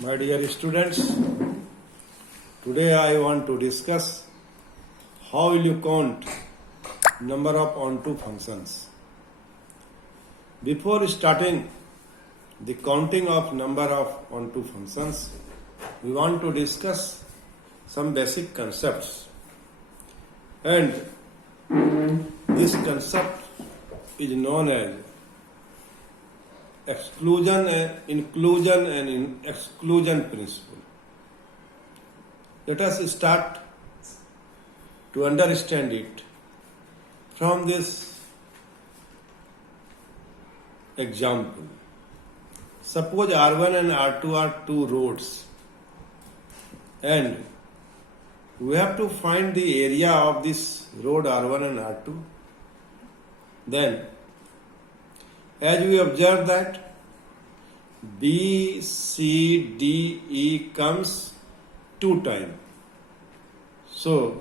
My dear students, today I want to discuss how will you count number of onto functions. Before starting the counting of number of onto functions, we want to discuss some basic concepts. And this concept is known as inclusion and exclusion principle. Let us start to understand it from this example. Suppose R1 and R2 are two roads, and we have to find the area of this road R1 and R2. Then, as we observe that B, C, D, E comes two times. So,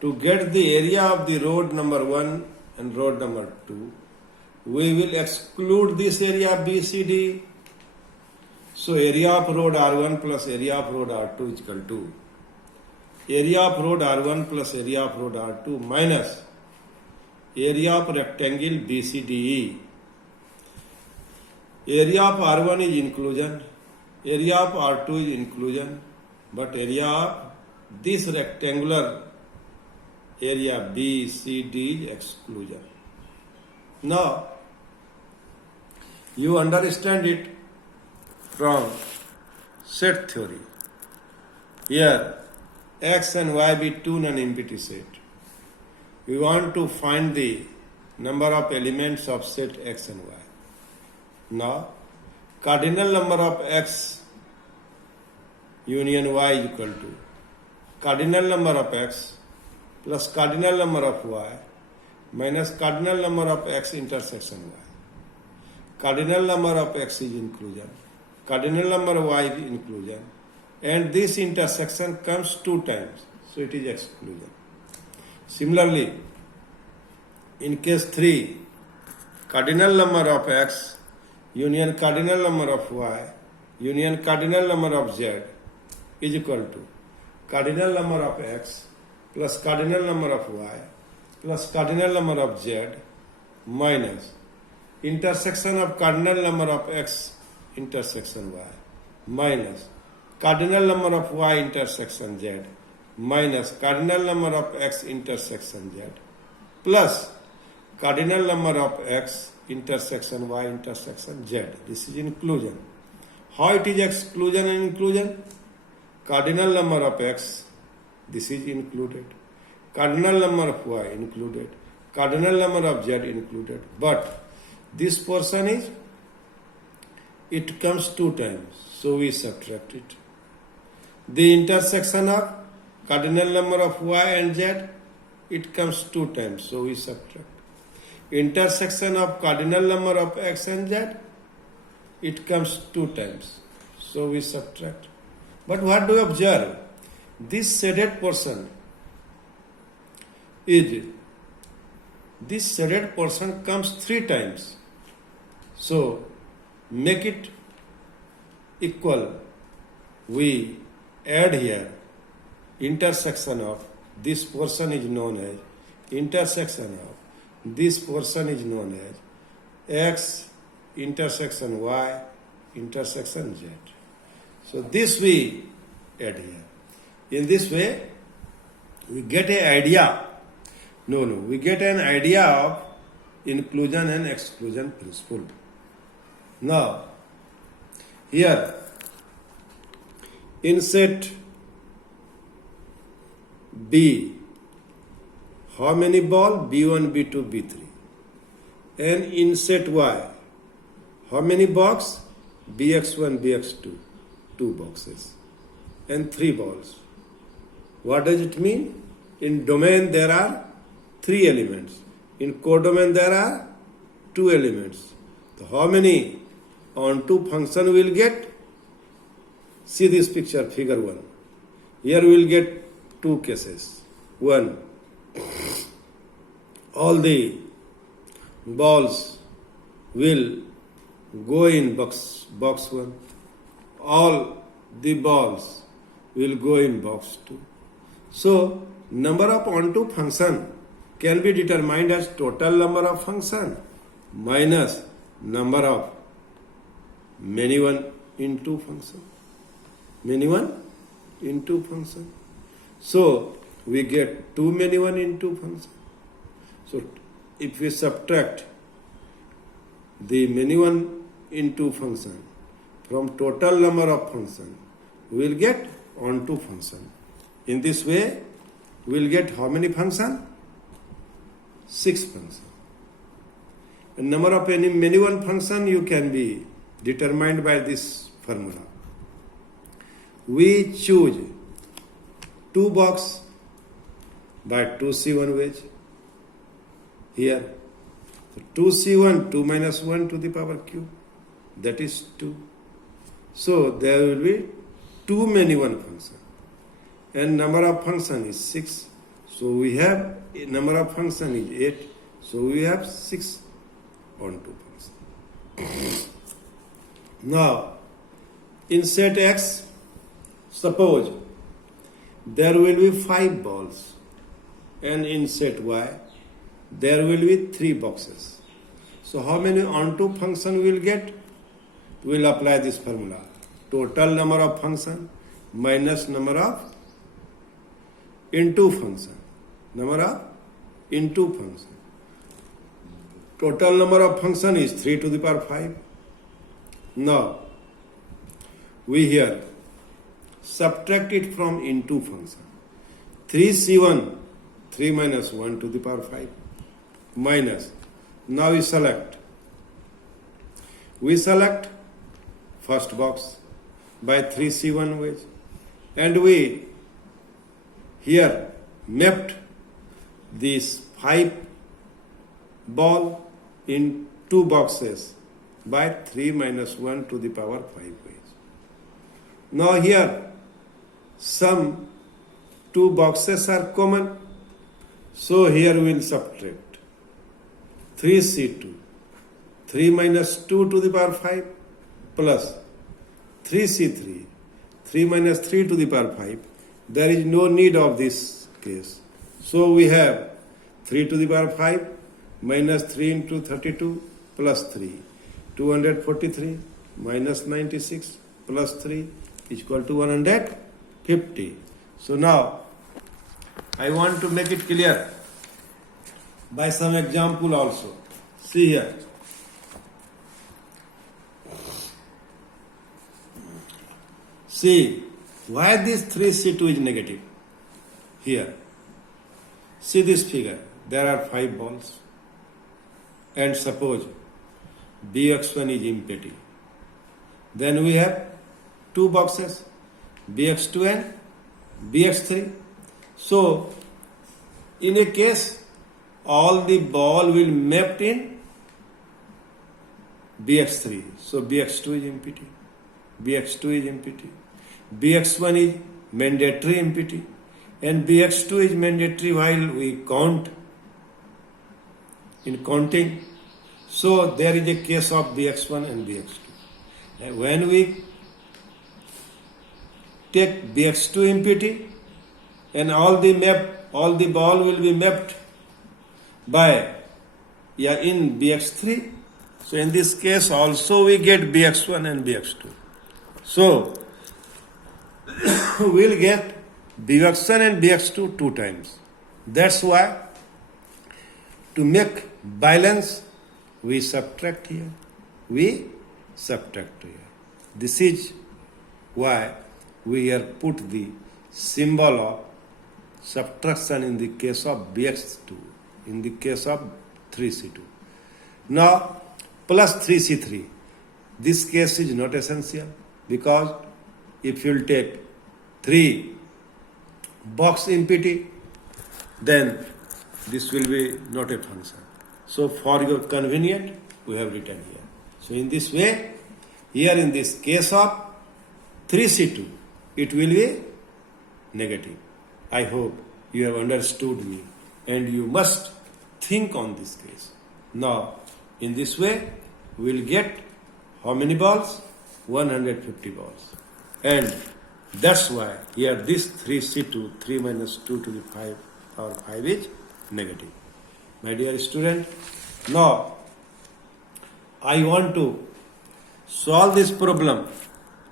to get the area of the road number 1 and road number 2, we will exclude this area B, C, D. So, area of road R1 plus area of road R2 is equal to area of road R1 plus area of road R2 minus area of rectangle BCDE. Area of R1 is inclusion, area of R2 is inclusion, but area of this rectangular area BCD is exclusion. Now, you understand it from set theory. Here, X and Y be two non-empty set. We want to find the number of elements of set X and Y. Now, cardinal number of X union Y is equal to cardinal number of X plus cardinal number of Y minus cardinal number of X intersection Y. Cardinal number of X is inclusion, cardinal number of Y is inclusion, and this intersection comes two times, so it is exclusion. Similarly, in case 3, cardinal number of X union cardinal number of Y union cardinal number of Z is equal to cardinal number of X plus cardinal number of Y plus cardinal number of Z minus intersection of cardinal number of X intersection Y minus cardinal number of Y intersection Z minus cardinal number of X intersection Z plus cardinal number of X intersection Y intersection Z. This is inclusion. How it is exclusion and inclusion? Cardinal number of X, this is included. Cardinal number of Y included. Cardinal number of Z included. But this portion is, it comes two times, so we subtract it. The intersection of cardinal number of Y and Z, it comes two times, so we subtract. Intersection of cardinal number of X and Z, it comes two times, so we subtract. But what do we observe? This shaded portion comes three times, so make it equal. We add here intersection of this portion is known as intersection of this portion is known as X intersection Y intersection Z. So this we add here. In this way, we get an idea. We get an idea of inclusion and exclusion principle. Now, here in set B, how many balls? B1, B2, B3. And in set Y, how many boxes? BX1, BX2, 2 boxes. And 3 balls. What does it mean? In domain there are 3 elements. In codomain there are 2 elements. So how many onto function we will get? See this picture, figure 1. Here we will get 2 cases. 1, all the balls will go in box 1. all the balls will go in box 2. So, number of onto function can be determined as total number of function minus number of many one into function. Many one into function. So, we get 2 many one into function. So, if we subtract the many one into function from total number of function, we will get onto function. In this way, we will get how many function? 6 function. The number of any many one function you can be determined by this formula. We choose 2 box by 2c1 wedge here. So 2c1, 2 minus 1 to the power cube, that is 2. So there will be 2 many one function. And number of function is 6. So we have number of function is 8. So we have 6 onto function. Now, in set X, suppose there will be 5 balls, and in set Y, there will be 3 boxes. So how many onto function we will get? We will apply this formula. Total number of function minus number of into function. Number of into function. Total number of function is 3 to the power 5. Now, we here subtract it from into function. 3c1, 3 minus 1 to the power 5, minus. Now we select. We select first box by 3c1 wedge, and we here mapped this 5 ball in 2 boxes by 3 minus 1 to the power 5 wedge. Now here some 2 boxes are common, so here we will subtract 3c2, 3 minus 2 to the power 5 plus 3c3, 3 minus 3 to the power 5. There is no need of this case. So we have 3 to the power 5 minus 3 into 32 plus 3. 243 minus 96 plus 3 is equal to 150. So now, I want to make it clear by some example also. See here. See, why this 3c2 is negative? Here. See this figure. There are 5 balls. And suppose bx1 is empty. Then we have 2 boxes, bx2 and bx3. So, in a case, all the ball will mapped in bx3. So, bx2 is empty. bx2 is empty. bx1 is mandatory empty. And bx2 is mandatory while we count. In counting, so there is a case of bx1 and bx2. And when we take bx2 empty, and all the ball will be mapped by in bx3. So in this case also we get bx1 and bx2. So we'll get bx1 and bx2 two times. That's why to make balance we subtract here. We subtract here. This is why we here put the symbol of subtraction in the case of bx2, in the case of 3c2. Now, plus 3c3. This case is not essential because if you will take 3 box empty, then this will be not a function. So, for your convenience, we have written here. So, in this way, here in this case of 3c2, it will be negative. I hope you have understood me and you must think on this case. Now, in this way, we will get how many balls? 150 volts. And that's why here this 3C2, 3 minus 2 to the 5 power 5 is negative. My dear student, now I want to solve this problem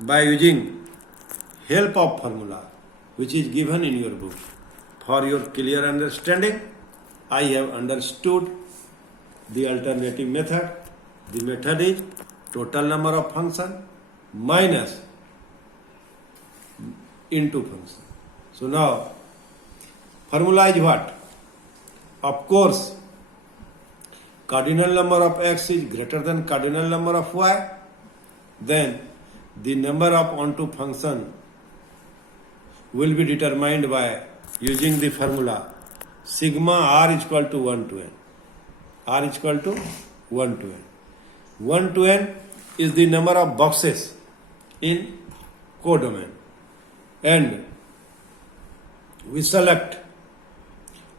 by using help of formula which is given in your book. For your clear understanding, I have understood the alternative method. The method is total number of function minus into function. So now, formula is what? Of course, cardinal number of x is greater than cardinal number of y. Then the number of onto function will be determined by using the formula sigma r is equal to 1 to n. R is equal to 1 to n. 1 to n is the number of boxes in codomain. And we select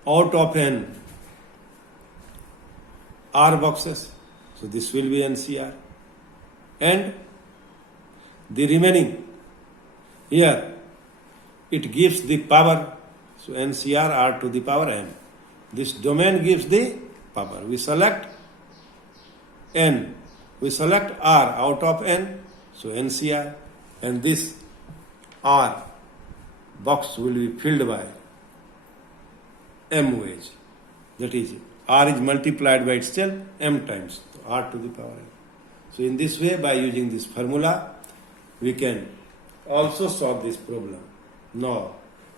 out of n r boxes. So this will be NCR. And the remaining here it gives the power. So NCR r to the power n. This domain gives the power. We select n. We select r out of n. So NCR. And this r box will be filled by m wedge. That is, r is multiplied by itself m times. So r to the power n. So in this way, by using this formula, we can also solve this problem. Now,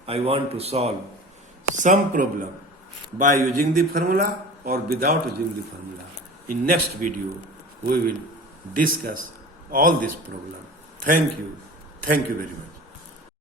I want to solve some problem by using the formula or without using the formula. In next video, we will discuss all this problem. Thank you. Thank you very much.